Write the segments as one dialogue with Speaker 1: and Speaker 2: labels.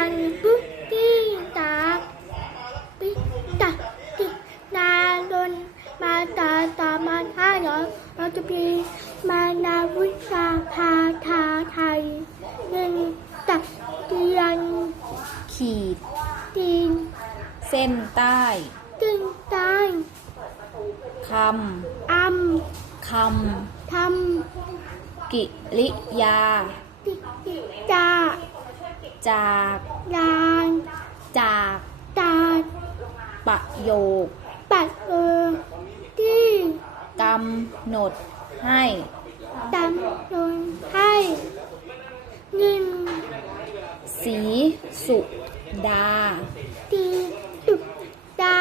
Speaker 1: ยันกุกกี้ตาปิตาตินาดนมาตาตามาท่าหยอเราจะพีมานาวิชาพาทาไทยหนึ่งตักเตียน
Speaker 2: ขีด
Speaker 1: ตีน
Speaker 2: เส้นใต้
Speaker 1: ตึงตาย
Speaker 2: ค
Speaker 1: อัมำ
Speaker 2: ค
Speaker 1: ทำ
Speaker 2: กิริยาำ
Speaker 1: ติติจา
Speaker 2: จาก
Speaker 1: ยาน
Speaker 2: จาก
Speaker 1: ตา
Speaker 2: ประโยค
Speaker 1: ปัดเออที่
Speaker 2: กำหนดให้
Speaker 1: ดำลงให้หนึ่ง
Speaker 2: สีสุดา
Speaker 1: ตีตุกตา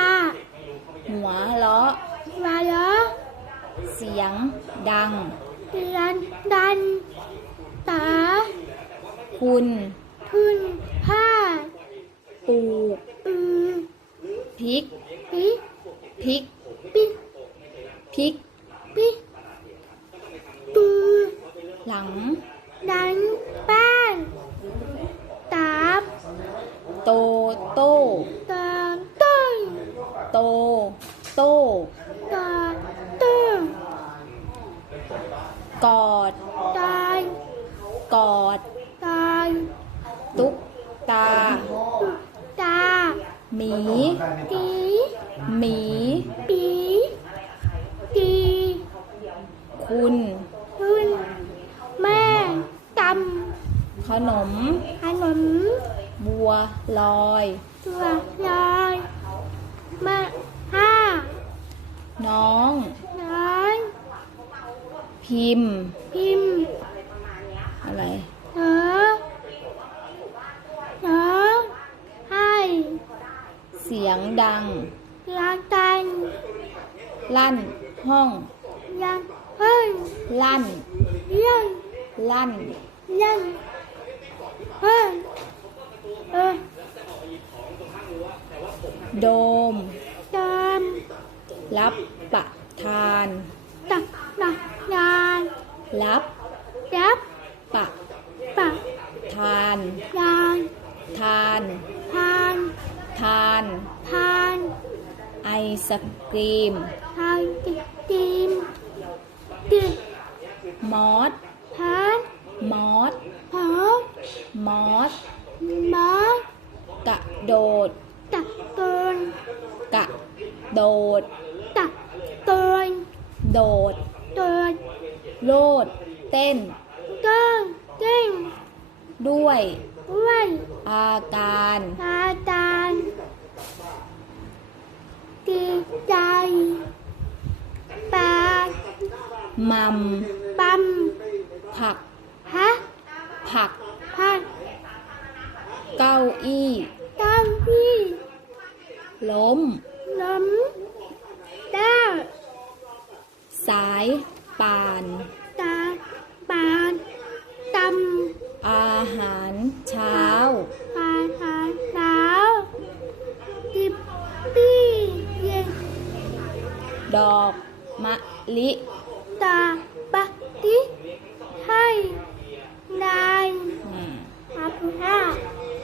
Speaker 2: หัวเราะ
Speaker 1: วาเลอ
Speaker 2: เสียงดัง
Speaker 1: เดือนดันตา
Speaker 2: คุณ
Speaker 1: ทุนผ้า
Speaker 2: ปลูก
Speaker 1: อือ
Speaker 2: พริก
Speaker 1: ปิ
Speaker 2: พริก
Speaker 1: ปิ
Speaker 2: พริก
Speaker 1: ปิปือ
Speaker 2: หลัง
Speaker 1: ดันบ้านตาบ
Speaker 2: โตโต
Speaker 1: ตาต้น
Speaker 2: โตโต
Speaker 1: ตาต้น
Speaker 2: กอด
Speaker 1: ตาย
Speaker 2: กอด
Speaker 1: ตาย
Speaker 2: ตุ๊กตา
Speaker 1: ตา
Speaker 2: หมี
Speaker 1: ตี
Speaker 2: หมี
Speaker 1: ปีตี
Speaker 2: คุณ
Speaker 1: คุณแม่ต
Speaker 2: ขนมำ
Speaker 1: ขนม
Speaker 2: บัวลอย
Speaker 1: ตัวลอยมาห้า
Speaker 2: น้อง
Speaker 1: น้อย
Speaker 2: พิมพ์
Speaker 1: พิมพ์
Speaker 2: อะไร
Speaker 1: เนอเนอให้
Speaker 2: เสียงดัง
Speaker 1: รักกัน
Speaker 2: ลั่น ห้อง
Speaker 1: รักเพิ่น
Speaker 2: ลั่น
Speaker 1: เลี้ยง
Speaker 2: ลั่น
Speaker 1: เลี้ยงเพิ่นเออ
Speaker 2: โดม
Speaker 1: ตาม
Speaker 2: รับประทาน
Speaker 1: ตักหนักงาน
Speaker 2: รับ
Speaker 1: รับ
Speaker 2: ประ
Speaker 1: ปะ
Speaker 2: ทาน
Speaker 1: งาน
Speaker 2: ทาน ศกรีม
Speaker 1: ทานติดตีมติด
Speaker 2: มอส
Speaker 1: ทาน
Speaker 2: มอส
Speaker 1: หอม
Speaker 2: มอส
Speaker 1: มอก
Speaker 2: ระโดด
Speaker 1: ตักเกิน
Speaker 2: กระโดด
Speaker 1: ตักเกิน
Speaker 2: โดด
Speaker 1: เกิน
Speaker 2: โลดเต้น
Speaker 1: เกินเก่ง
Speaker 2: ด้วย
Speaker 1: ด้วย
Speaker 2: อาการ
Speaker 1: ตาตานดีใจปาก
Speaker 2: มัม
Speaker 1: ปั๊ม
Speaker 2: ผัก
Speaker 1: ฮะ
Speaker 2: ผัก
Speaker 1: พัด
Speaker 2: เก้าอี้
Speaker 1: ตั้งที่
Speaker 2: ล้ม
Speaker 1: ล้มด้า
Speaker 2: สายป่าน
Speaker 1: ตาปานต
Speaker 2: อาหารเช้าำ
Speaker 1: ปาทานหนาวติบปี้เย็น
Speaker 2: ดอกมะลิ
Speaker 1: ta bạc tí hai na